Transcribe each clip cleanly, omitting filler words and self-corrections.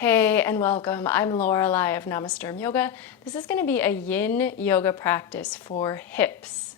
Hey and welcome. I'm Lorelei of Namasturm Yoga. This is going to be a Yin Yoga practice for hips.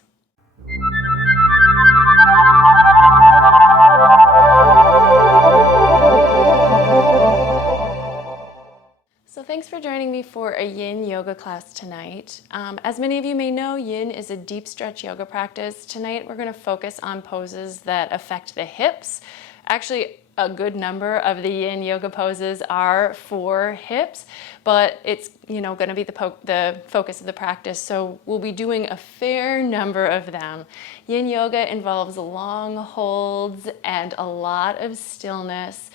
So thanks for joining me for a Yin Yoga class tonight. As many of you may know, Yin is a deep stretch yoga practice. Tonight we're going to focus on poses that affect the hips. Actually, a good number of the Yin Yoga poses are for hips, but it's going to be the focus of the practice. So we'll be doing a fair number of them. Yin Yoga involves long holds and a lot of stillness.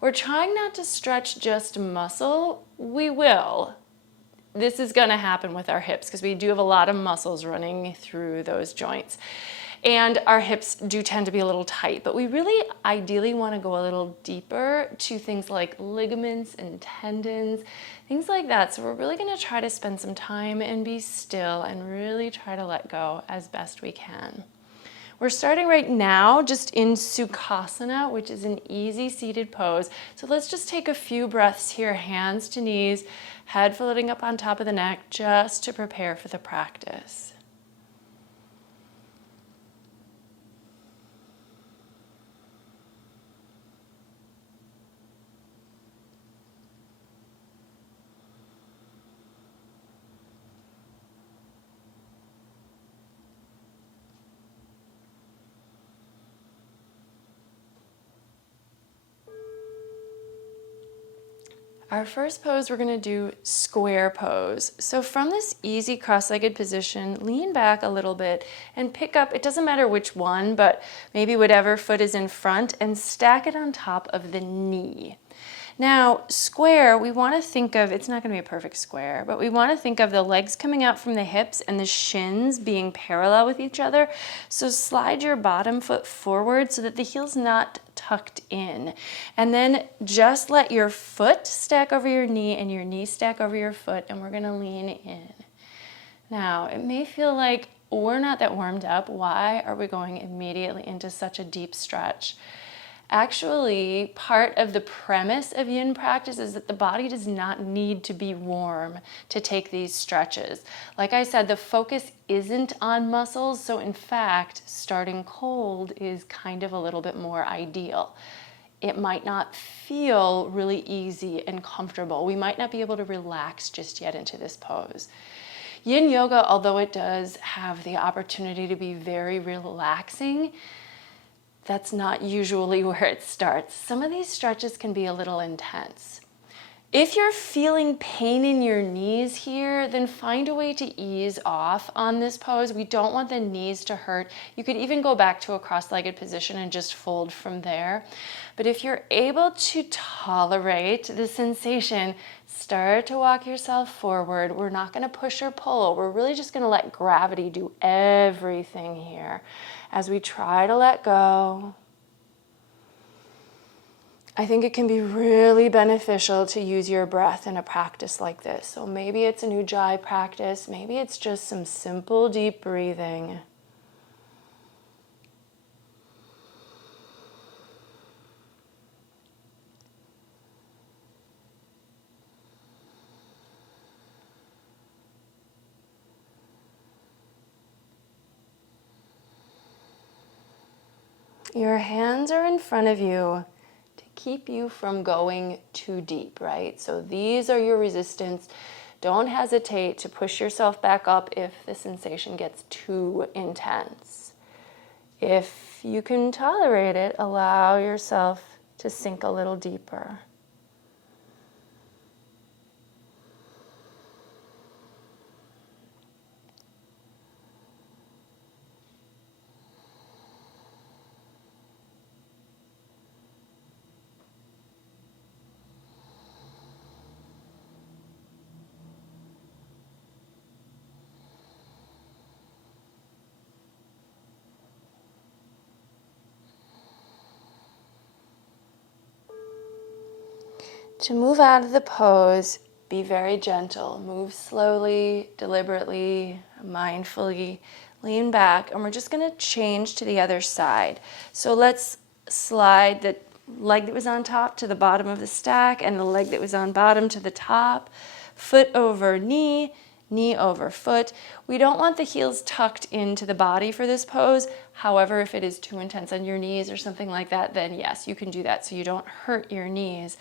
We're trying not to stretch just muscle. We will. This is going to happen with our hips because we do have a lot of muscles running through those joints. And our hips do tend to be a little tight, but we really ideally want to go a little deeper to things like ligaments and tendons, things like that. So we're really going to try to spend some time and be still and really try to let go as best we can. We're starting right now just in Sukhasana, which is an easy seated pose. So let's just take a few breaths here, hands to knees, head floating up on top of the neck, just to prepare for the practice. Our first pose, we're going to do square pose. So from this easy cross-legged position, lean back a little bit and pick up, it doesn't matter which one, but maybe whatever foot is in front, and stack it on top of the knee. Now, square, we want to think of, it's not going to be a perfect square, but we want to think of the legs coming out from the hips and the shins being parallel with each other. So slide your bottom foot forward so that the heel's not tucked in. And then just let your foot stack over your knee and your knee stack over your foot, and we're going to lean in. Now, it may feel like we're not that warmed up. Why are we going immediately into such a deep stretch? Actually, part of the premise of Yin practice is that the body does not need to be warm to take these stretches. Like I said, the focus isn't on muscles, so in fact, starting cold is kind of a little bit more ideal. It might not feel really easy and comfortable. We might not be able to relax just yet into this pose. Yin Yoga, although it does have the opportunity to be very relaxing, that's not usually where it starts. Some of these stretches can be a little intense. If you're feeling pain in your knees here, then find a way to ease off on this pose. We don't want the knees to hurt. You could even go back to a cross-legged position and just fold from there. But if you're able to tolerate the sensation, start to walk yourself forward. We're not going to push or pull. We're really just going to let gravity do everything here as we try to let go. I think it can be really beneficial to use your breath in a practice like this. So maybe it's an Ujjayi practice, maybe it's just some simple deep breathing. Your hands are in front of you to keep you from going too deep, right? So these are your resistance. Don't hesitate to push yourself back up if the sensation gets too intense. If you can tolerate it, allow yourself to sink a little deeper. To move out of the pose, be very gentle. Move slowly, deliberately, mindfully. Lean back, and we're just going to change to the other side. So let's slide the leg that was on top to the bottom of the stack, and the leg that was on bottom to the top. Foot over knee, knee over foot. We don't want the heels tucked into the body for this pose. However, if it is too intense on your knees or something like that, then yes, you can do that so you don't hurt your knees.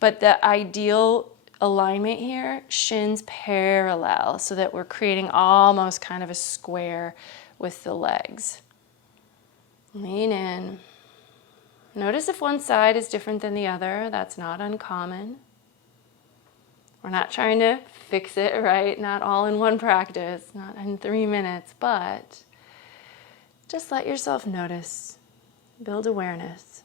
But the ideal alignment here, shins parallel, so that we're creating almost kind of a square with the legs. Lean in. Notice if one side is different than the other. That's not uncommon. We're not trying to fix it, right? Not all in one practice, not in 3 minutes, but just let yourself notice. Build awareness.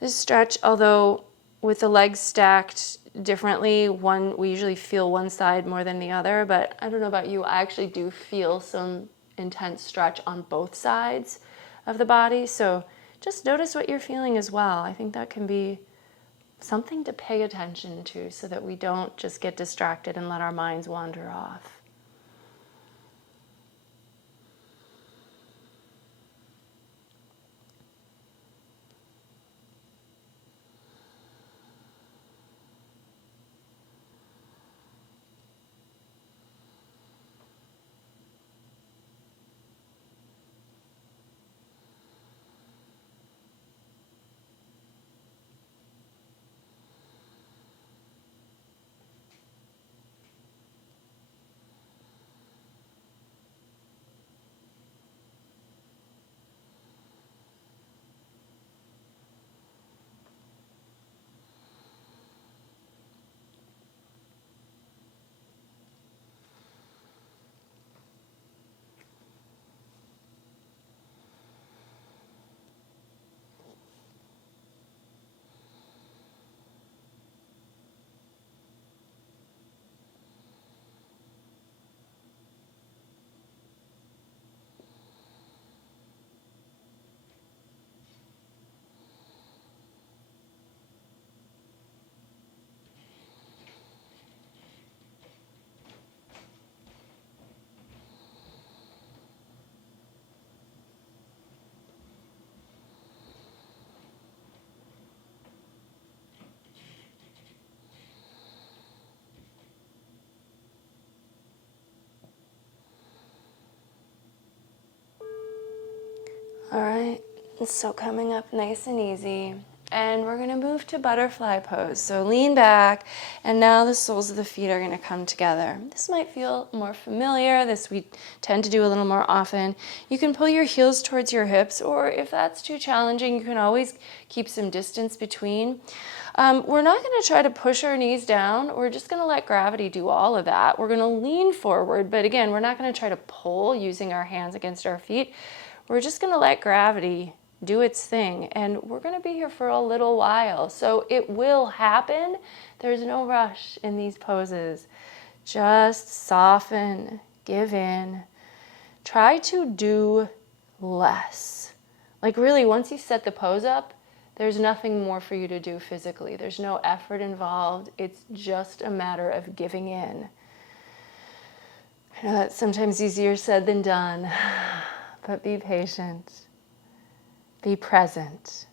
This stretch, although with the legs stacked differently, we usually feel one side more than the other, but I don't know about you, I actually do feel some intense stretch on both sides of the body, so just notice what you're feeling as well. I think that can be something to pay attention to so that we don't just get distracted and let our minds wander off. All right, so coming up nice and easy, and we're gonna move to butterfly pose. So lean back, and now the soles of the feet are gonna come together. This might feel more familiar. This we tend to do a little more often. You can pull your heels towards your hips, or if that's too challenging, you can always keep some distance between. We're not gonna try to push our knees down. We're just gonna let gravity do all of that. We're gonna lean forward, but again, we're not gonna try to pull using our hands against our feet. We're just going to let gravity do its thing, and we're going to be here for a little while, so it will happen. There's no rush in these poses. Just soften, give in. Try to do less. Like really, once you set the pose up, there's nothing more for you to do physically. There's no effort involved. It's just a matter of giving in. I know that's sometimes easier said than done. But be patient, be present.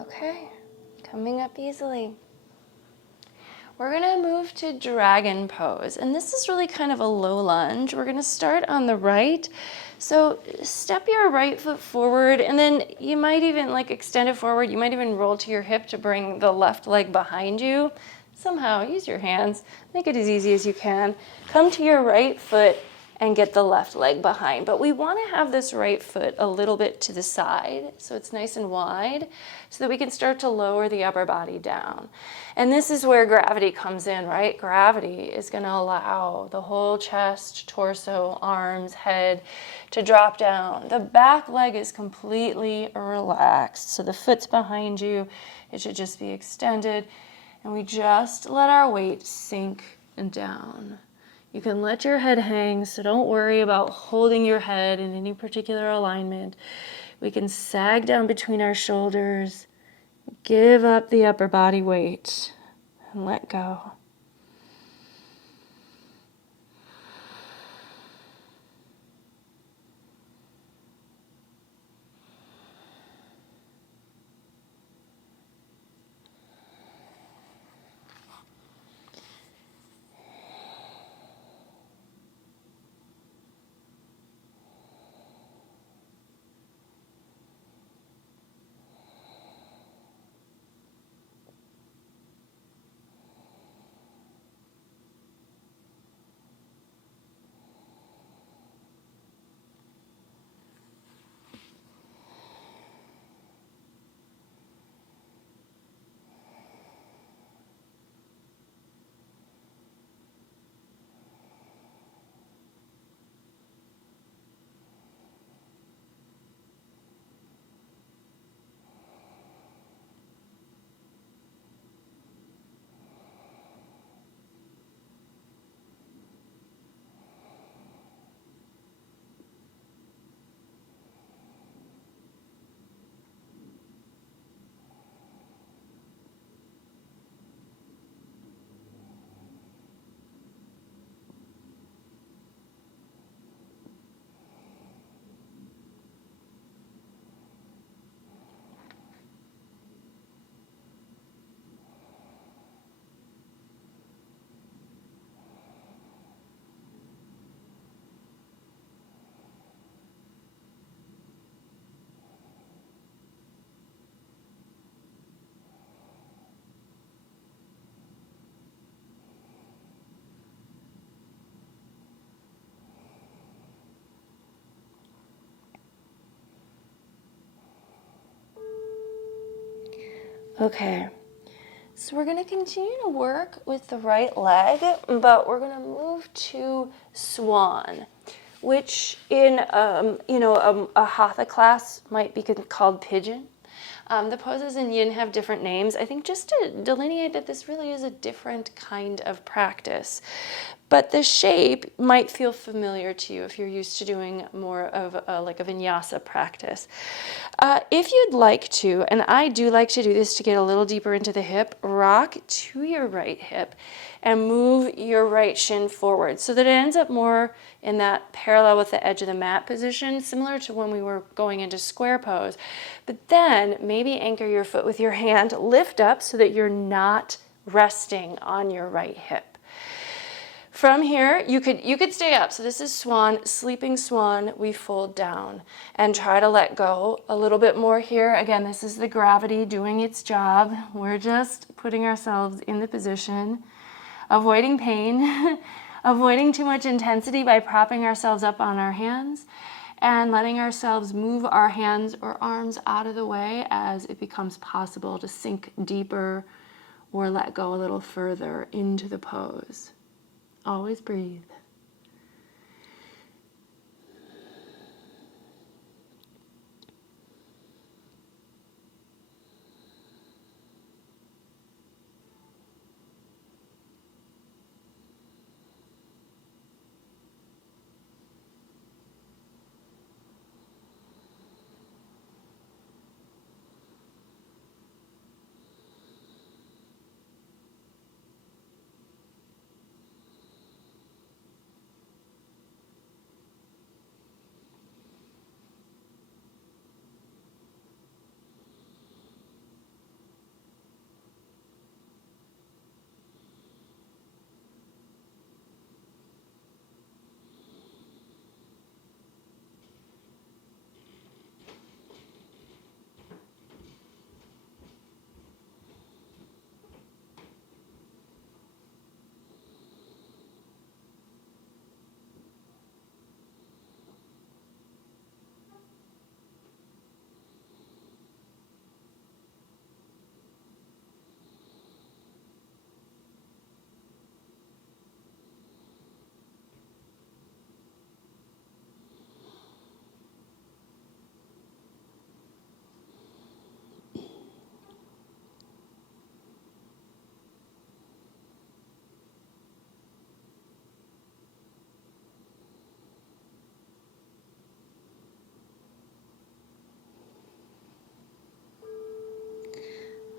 Okay, coming up easily. We're gonna move to dragon pose, and this is really kind of a low lunge. We're gonna start on the right. So step your right foot forward, and then you might even extend it forward. You might even roll to your hip to bring the left leg behind you. Somehow, use your hands. Make it as easy as you can. Come to your right foot and get the left leg behind. But we want to have this right foot a little bit to the side so it's nice and wide so that we can start to lower the upper body down. And this is where gravity comes in, right? Gravity is going to allow the whole chest, torso, arms, head to drop down. The back leg is completely relaxed. So the foot's behind you. It should just be extended. And we just let our weight sink down. You can let your head hang, so don't worry about holding your head in any particular alignment. We can sag down between our shoulders, give up the upper body weight, and let go. Okay, so we're going to continue to work with the right leg, but we're going to move to swan, which in a hatha class might be called pigeon. The poses in Yin have different names. I think just to delineate that this really is a different kind of practice. But the shape might feel familiar to you if you're used to doing more of a vinyasa practice. If you'd like to, and I do like to do this to get a little deeper into the hip, rock to your right hip and move your right shin forward so that it ends up more in that parallel with the edge of the mat position, similar to when we were going into square pose. But then maybe anchor your foot with your hand, lift up so that you're not resting on your right hip. From here, you could stay up. So this is swan, sleeping swan. We fold down and try to let go a little bit more here. Again, this is the gravity doing its job. We're just putting ourselves in the position, avoiding pain, avoiding too much intensity by propping ourselves up on our hands and letting ourselves move our hands or arms out of the way as it becomes possible to sink deeper or let go a little further into the pose. Always breathe.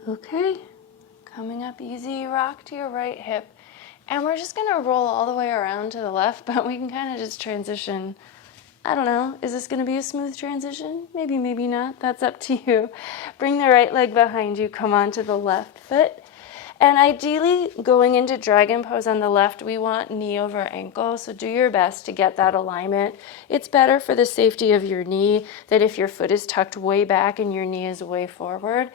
Okay, coming up easy, rock to your right hip. And we're just gonna roll all the way around to the left, but we can kind of just transition. I don't know, is this gonna be a smooth transition? Maybe, maybe not, that's up to you. Bring the right leg behind you, come onto the left foot. And ideally, going into dragon pose on the left, we want knee over ankle, so do your best to get that alignment. It's better for the safety of your knee that if your foot is tucked way back and your knee is way forward.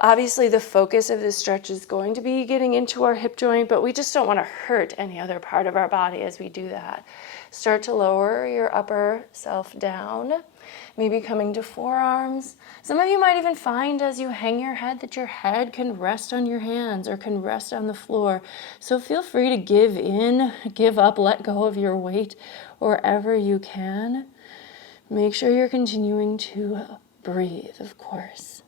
Obviously, the focus of this stretch is going to be getting into our hip joint, but we just don't want to hurt any other part of our body as we do that. Start to lower your upper self down, maybe coming to forearms. Some of you might even find as you hang your head that your head can rest on your hands or can rest on the floor. So feel free to give in, give up, let go of your weight wherever you can. Make sure you're continuing to breathe, of course.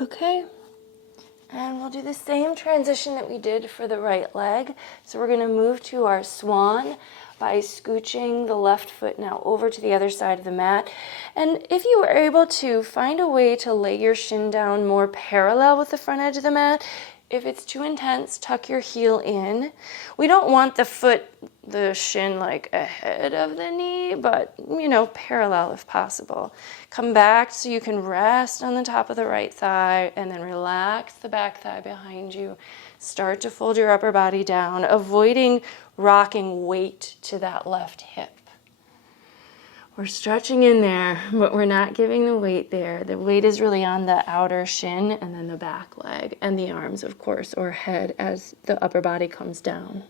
Okay, and we'll do the same transition that we did for the right leg. So we're gonna move to our swan by scooching the left foot now over to the other side of the mat. And if you were able to, find a way to lay your shin down more parallel with the front edge of the mat. If it's too intense, tuck your heel in. We don't want the shin like ahead of the knee, but parallel if possible. Come back so you can rest on the top of the right thigh and then relax the back thigh behind you. Start to fold your upper body down, avoiding rocking weight to that left hip. We're stretching in there, but we're not giving the weight there. The weight is really on the outer shin and then the back leg and the arms, of course, or head as the upper body comes down.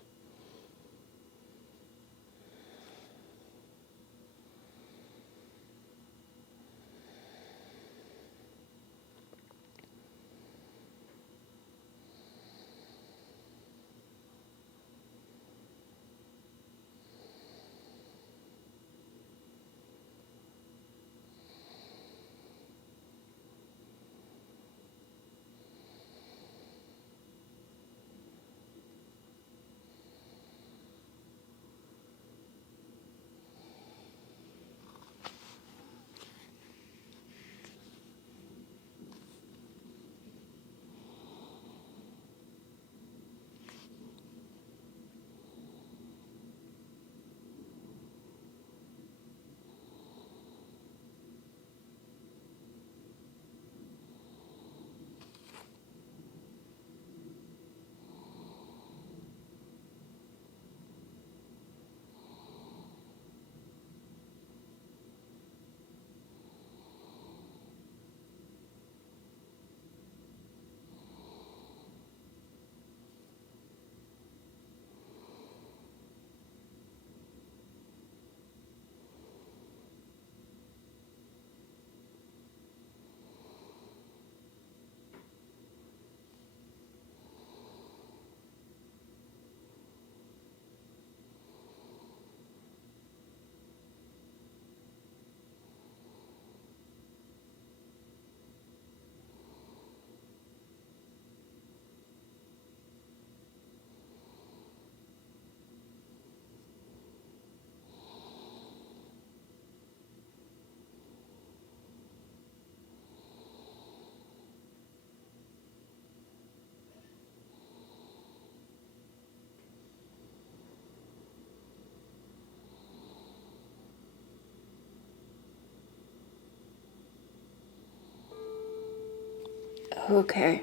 Okay.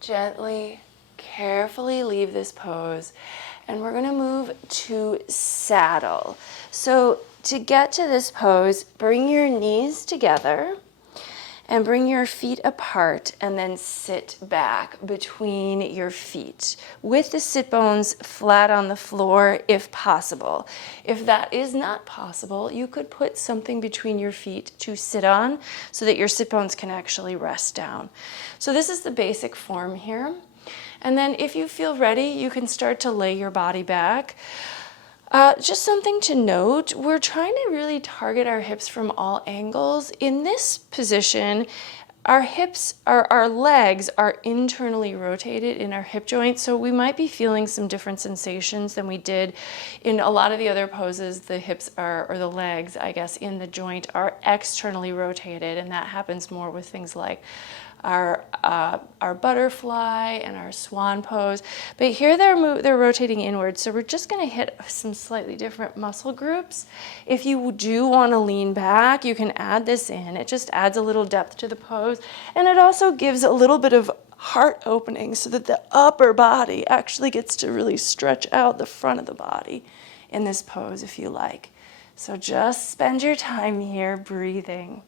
Gently, carefully leave this pose, and we're going to move to saddle. So to get to this pose, bring your knees together and bring your feet apart, and then sit back between your feet with the sit bones flat on the floor if possible. If that is not possible, you could put something between your feet to sit on so that your sit bones can actually rest down. So this is the basic form here. And then if you feel ready, you can start to lay your body back. Just something to note, we're trying to really target our hips from all angles. In this position, our hips, our legs are internally rotated in our hip joint, so we might be feeling some different sensations than we did in a lot of the other poses. The hips are, or the legs, I guess, in the joint are externally rotated, and that happens more with things like our butterfly and our swan pose. But here they're rotating inward, so we're just going to hit some slightly different muscle groups. If you do want to lean back, you can add this in. It just adds a little depth to the pose, and it also gives a little bit of heart opening so that the upper body actually gets to really stretch out the front of the body in this pose if you like. So just spend your time here breathing.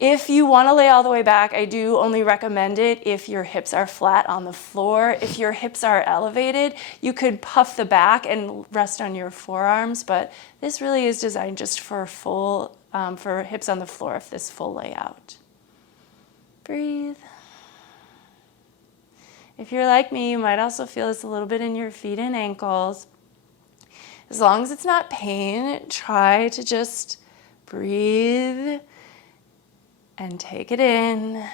If you want to lay all the way back, I do only recommend it if your hips are flat on the floor. If your hips are elevated, you could puff the back and rest on your forearms, but this really is designed just for for hips on the floor, if this full layout. Breathe. If you're like me, you might also feel this a little bit in your feet and ankles. As long as it's not pain, try to just breathe and take it in.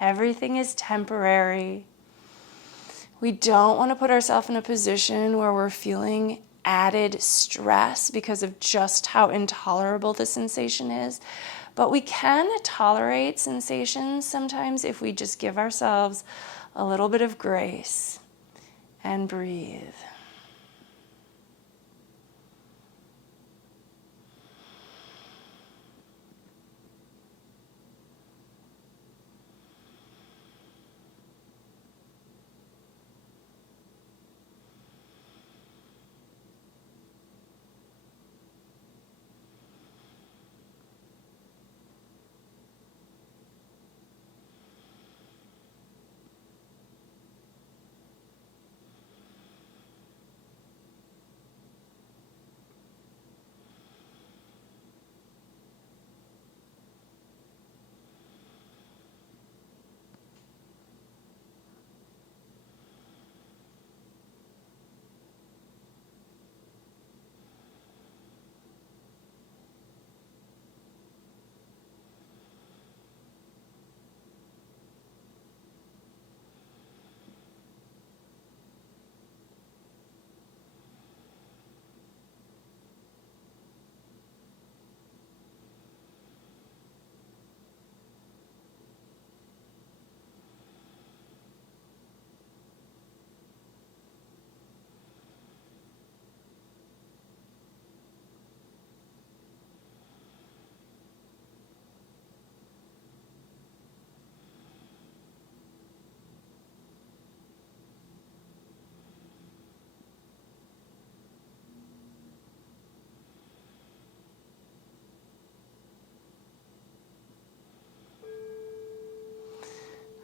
Everything is temporary. We don't want to put ourselves in a position where we're feeling added stress because of just how intolerable the sensation is. But we can tolerate sensations sometimes if we just give ourselves a little bit of grace and breathe.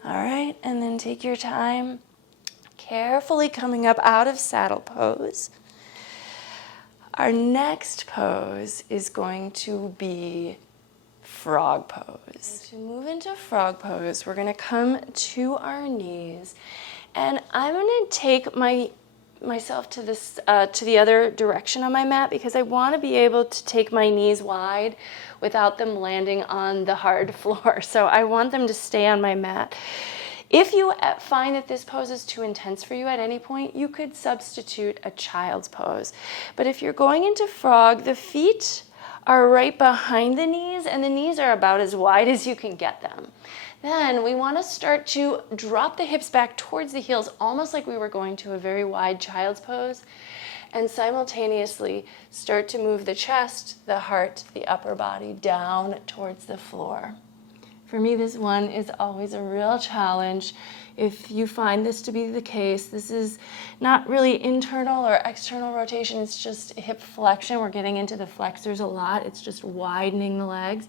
All right, and then take your time, carefully coming up out of saddle pose. Our next pose is going to be frog pose. To move into frog pose, we're going to come to our knees, and I'm going to take myself to the other direction on my mat because I want to be able to take my knees wide without them landing on the hard floor. So I want them to stay on my mat. If you find that this pose is too intense for you at any point, you could substitute a child's pose. But if you're going into frog, the feet are right behind the knees, and the knees are about as wide as you can get them. Then we want to start to drop the hips back towards the heels, almost like we were going to a very wide child's pose, and simultaneously start to move the chest, the heart, the upper body down towards the floor. For me, this one is always a real challenge. If you find this to be the case, this is not really internal or external rotation, it's just hip flexion. We're getting into the flexors a lot. It's just widening the legs.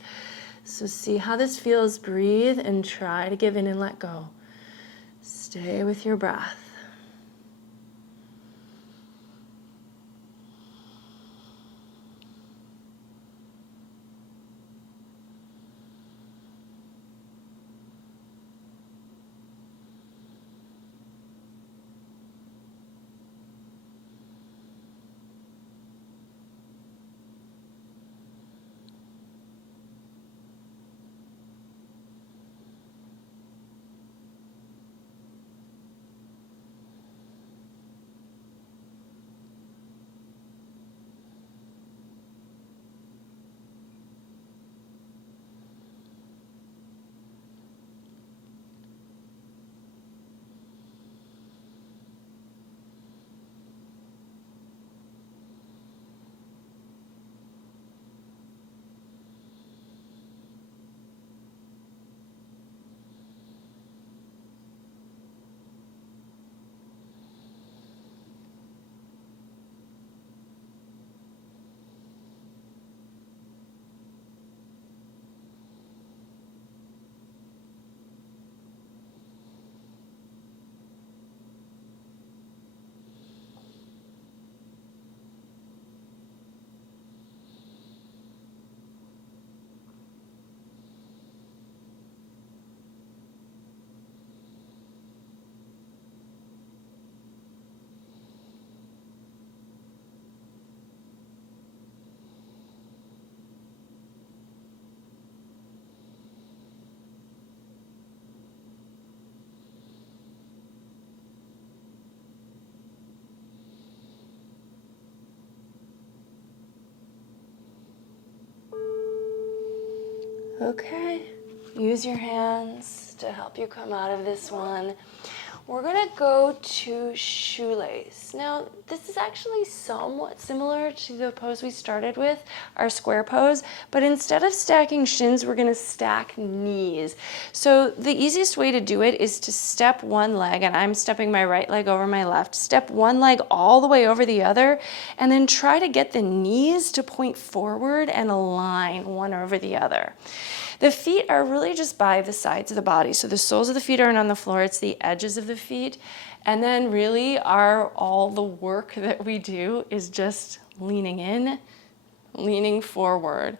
So see how this feels. Breathe and try to give in and let go. Stay with your breath. Okay, use your hands to help you come out of this one. We're gonna go to shoelace. Now, this is actually somewhat similar to the pose we started with, our square pose, but instead of stacking shins, we're gonna stack knees. So the easiest way to do it is to step one leg, and I'm stepping my right leg over my left, step one leg all the way over the other, and then try to get the knees to point forward and align one over the other. The feet are really just by the sides of the body. So the soles of the feet aren't on the floor, it's the edges of the feet. And then really all the work that we do is just leaning in, leaning forward,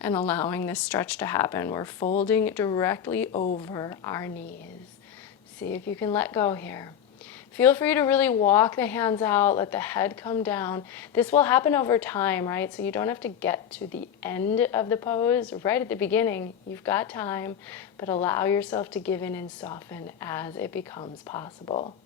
and allowing this stretch to happen. We're folding directly over our knees. See if you can let go here. Feel free to really walk the hands out, let the head come down. This will happen over time, right? So you don't have to get to the end of the pose right at the beginning. You've got time, but allow yourself to give in and soften as it becomes possible.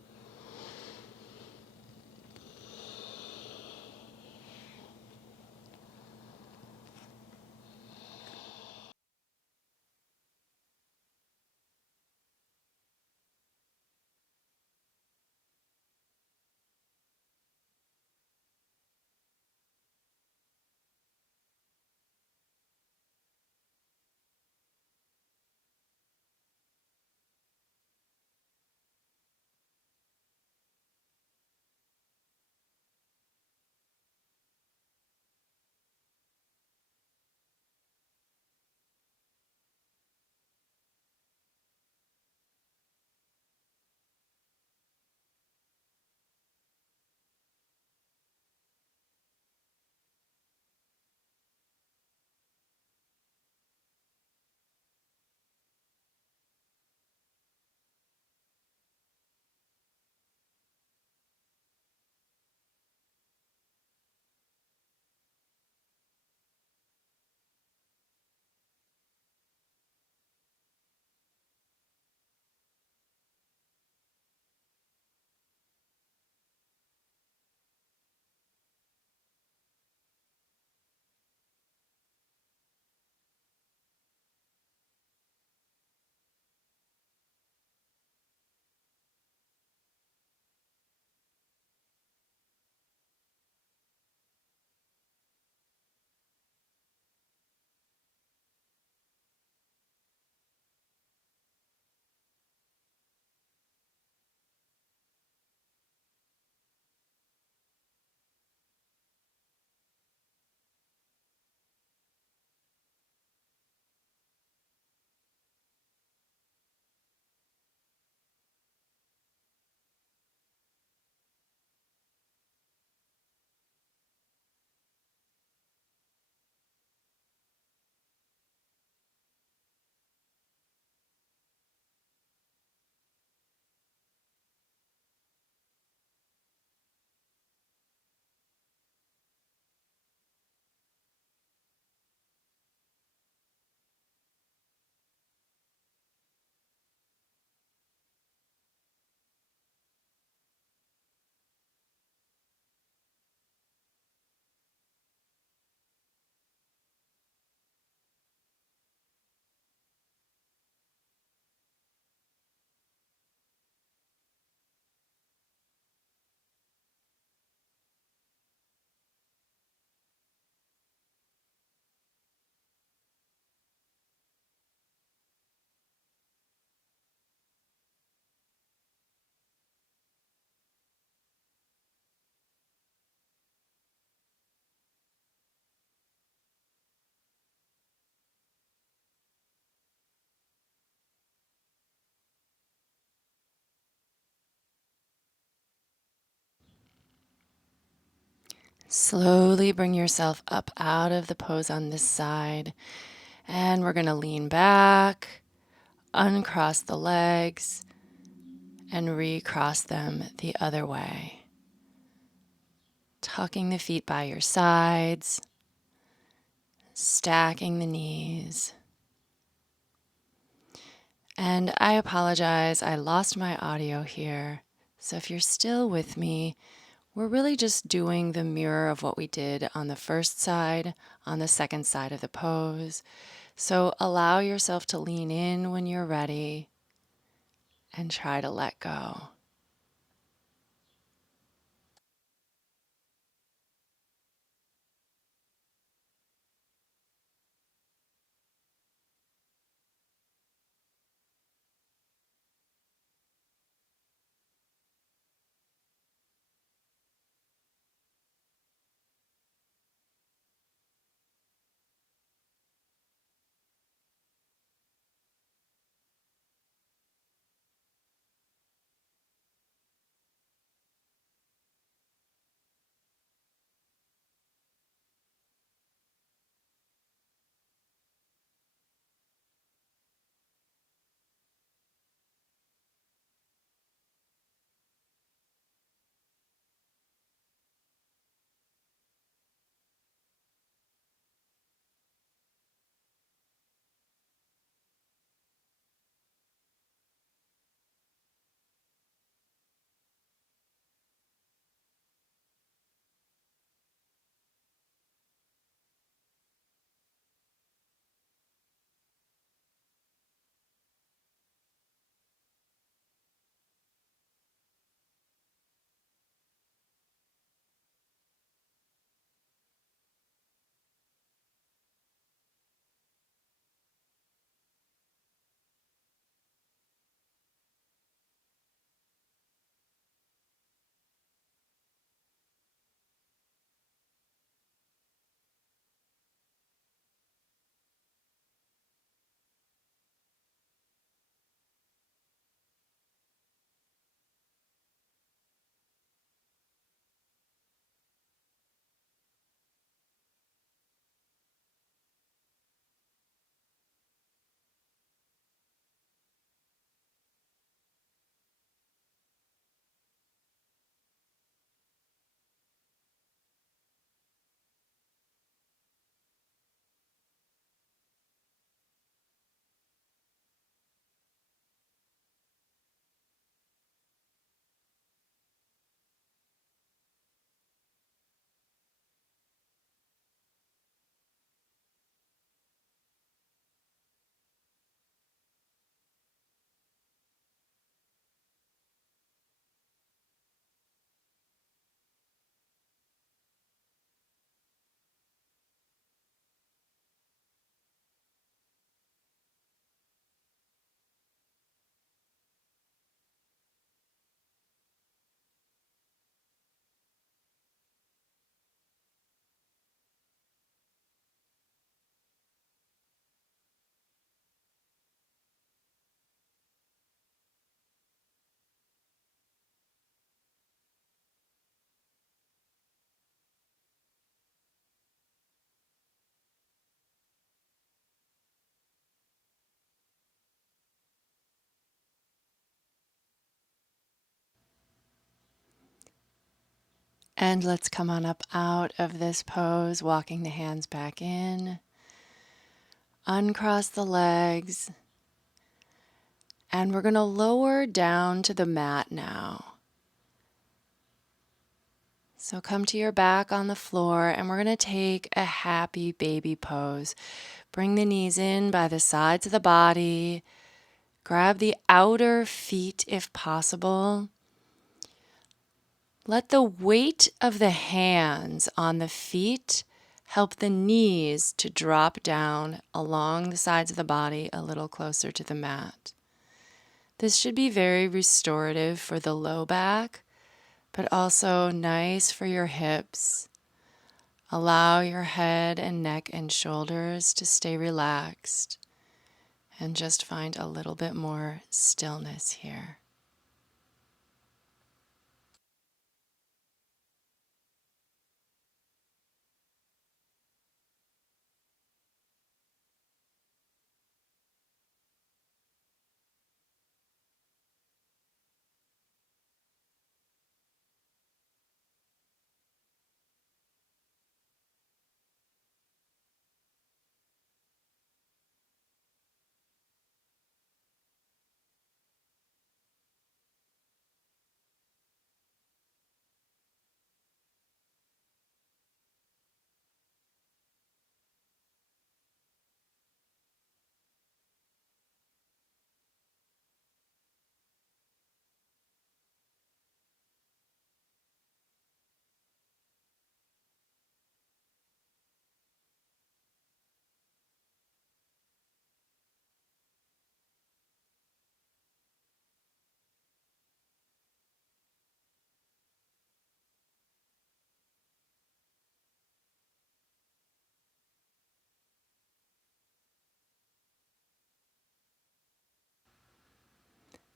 Slowly bring yourself up out of the pose on this side. And we're going to lean back, uncross the legs, and recross them the other way. Tucking the feet by your sides, stacking the knees. And I apologize, I lost my audio here. So if you're still with me, we're really just doing the mirror of what we did on the first side, on the second side of the pose. So allow yourself to lean in when you're ready and try to let go. And let's come on up out of this pose, walking the hands back in. Uncross the legs. And we're going to lower down to the mat now. So come to your back on the floor and we're going to take a happy baby pose. Bring the knees in by the sides of the body. Grab the outer feet if possible. Let the weight of the hands on the feet help the knees to drop down along the sides of the body a little closer to the mat. This should be very restorative for the low back, but also nice for your hips. Allow your head and neck and shoulders to stay relaxed and just find a little bit more stillness here.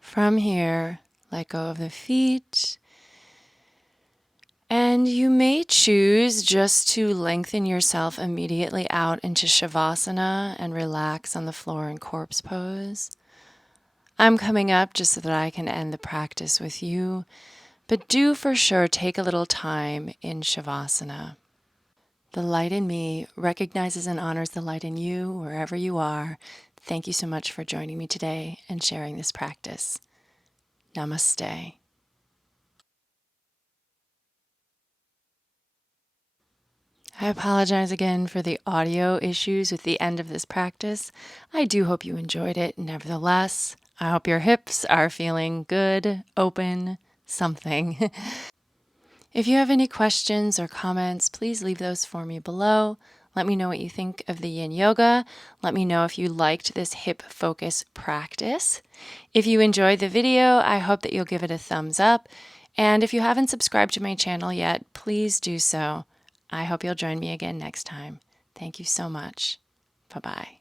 From here, let go of the feet. And you may choose just to lengthen yourself immediately out into Shavasana and relax on the floor in corpse pose. I'm coming up just so that I can end the practice with you, but do for sure take a little time in Shavasana. The light in me recognizes and honors the light in you wherever you are. Thank you so much for joining me today and sharing this practice. Namaste. I apologize again for the audio issues with the end of this practice. I do hope you enjoyed it nevertheless. I hope your hips are feeling good, open, something. If you have any questions or comments, please leave those for me below. Let me know what you think of the Yin Yoga. Let me know if you liked this hip focus practice. If you enjoyed the video, I hope that you'll give it a thumbs up. And if you haven't subscribed to my channel yet, please do so. I hope you'll join me again next time. Thank you so much. Bye-bye.